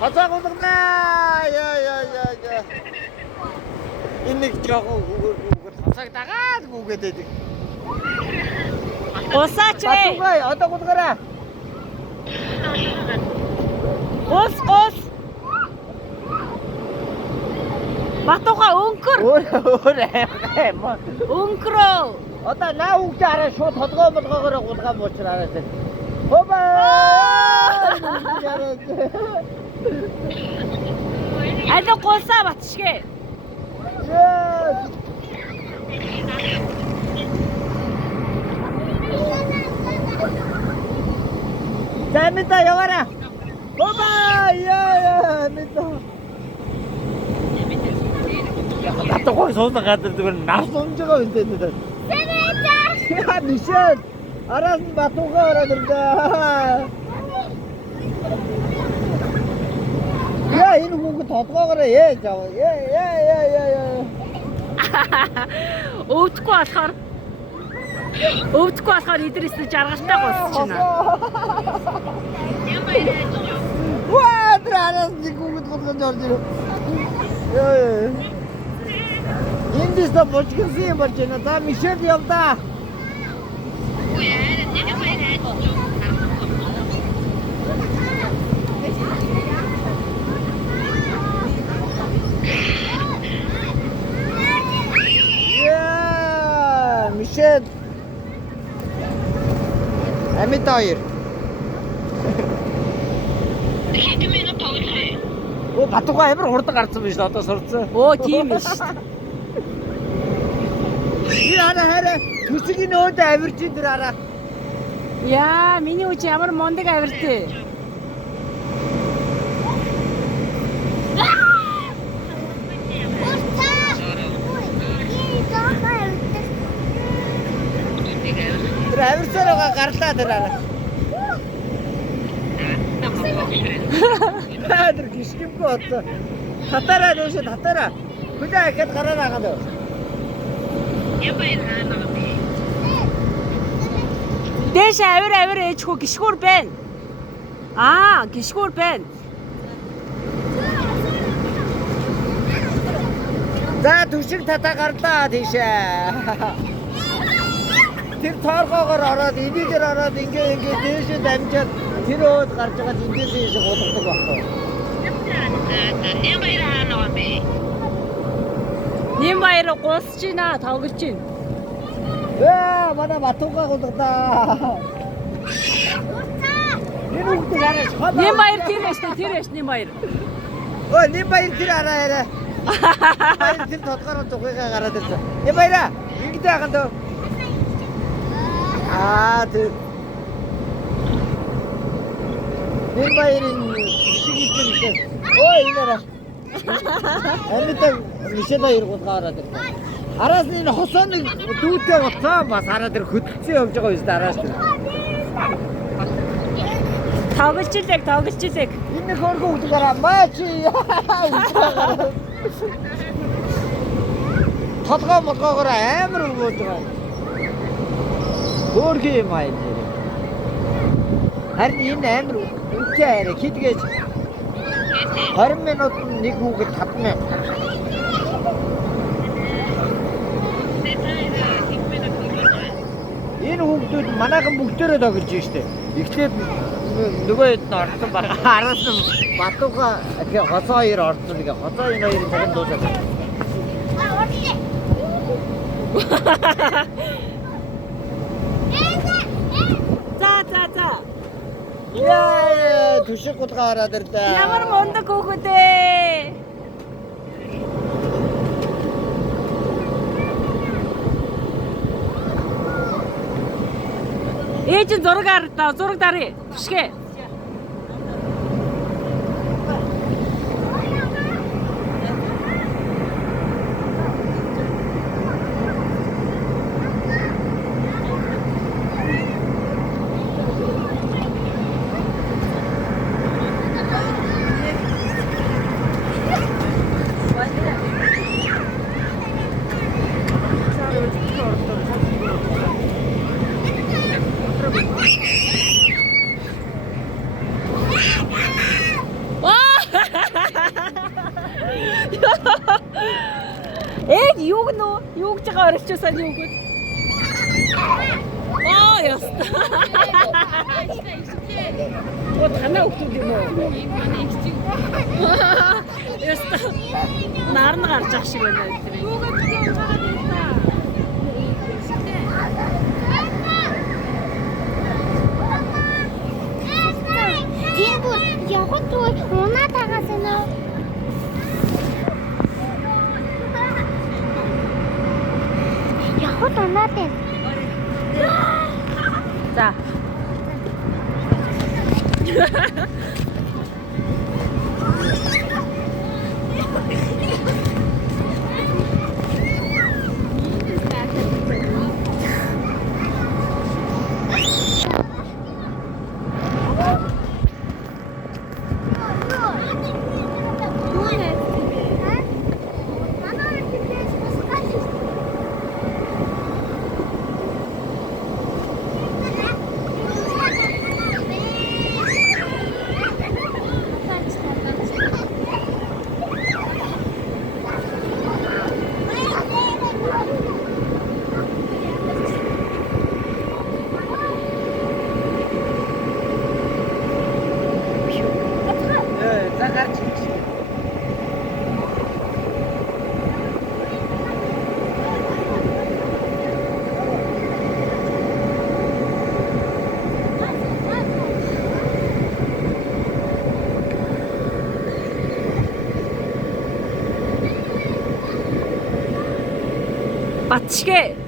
Hasa kudukna. Ya. Ini jauh gugur. Hasa takat gugur dedik. Осаач вэ? Батугай, одоо гудгараа. Ус. Батуга өнгөр. Өөр аим. Өнгөрөө. Одоо наа үгч араа шууд толгой молгоогоор гудгаа буучраараа тэр. Хобаа. Алин гусаа батшгэ. Замита яваарай. Хобаа. Яа, мэд. Батугай суусан гадар зүгээр нас унж байгаа юм дээ. Яа нишээ. Араас нь батугай ороод ирлээ. Яа энэ хүүхэд толгоогоор ээж аваа. Яа. Өвдөхгүй болохоор идрээс жаргалтай госчихно. Ваа драраас нэг хүүхэд голгож орж ирв. Яа. Эндээс та бочгонсын юм болж байна. За Мишель явдаа. Яа, Мишель. Амьд хоёр. Оо батугай амар хурдан гарсан биш одоо сурцсан. Оо тийм биш шүү дээ. Би хараа төсөгийн өөд авирч идэр хараа. Яа, миний үуч ямар мундаг авиртээ. Тэр авирсаар байгаа гарлаа тэр хараа. Тэр гიშгэмгүй одоо. Татараа нөөш татараа. Хүлээ ихэд гараараа гадаа. Дэш авир ээжхүү гიშгүүр байна. Гიშгүүр байна. За түшиг татаа гарлаа тийшээ. Тэр тооргоогоор ороод энийгээр ороод ингээ дээшээ дамжаад тэр өөд гарч байгаа эндээс ийш гулгадаг байхгүй. Нимбаяр гусч байна, тоглож байна. Манай батугаа гулгадаа. Энэ үгтэй гараад хол. Нимбаяр тэрэж Нимбаяр. Ой, Нимбаяр тэр араа. Баяр тэр тодгороо тухайгаа гараад ирсэн. Нимбаяра, ингэдэй хаан дөө. Тэр Нимбаярын шиг исэн. Ой, инээрээ. Амьтаа Мишель хоёр гулгаа ороод ирсэн. Араас нь энэ хосооны дүүтэй болцоо бас хараад ир хөдөлсөн явж байгаа юм шүү дээ араас нь. Тоглож илэг. Энэ хөргөө үдгээрээ мачи. Толгой молгоогоор амар өгөөж байгаа. Хөөрхий юм аа энэ. Харин энэ амар үнэтэй арай хидгээж 20 минут нэг хүүхэд 5,000. Энэ хүүхдүүд манайхан бүгдээрээ тоглож штэ. Эхлээд нөгөө хэд нь орсон баг. Араас нь батуга хосоо хоёр орсон нэг хосоо энэ хоёрын цагаан дуусаад. За. Яа, түшиг гулгаа ороод ирлээ. Ямар мундаг хүүхэд ээ. Ээж нь зураг даръя. Түшгэ. Юу гэнэ үү? Юу гэж байгаа орчихсан юу гэнэ? Аа яста. Оо танаа өгч юм уу? Яста. Нарна гарч ах шиг байна тэр. Юу гэж байгаа юм бэ? Тийм бүр явахд унаа тагаас нөө. Явахд унаа тань. За. За гарч ирж. Батшгэ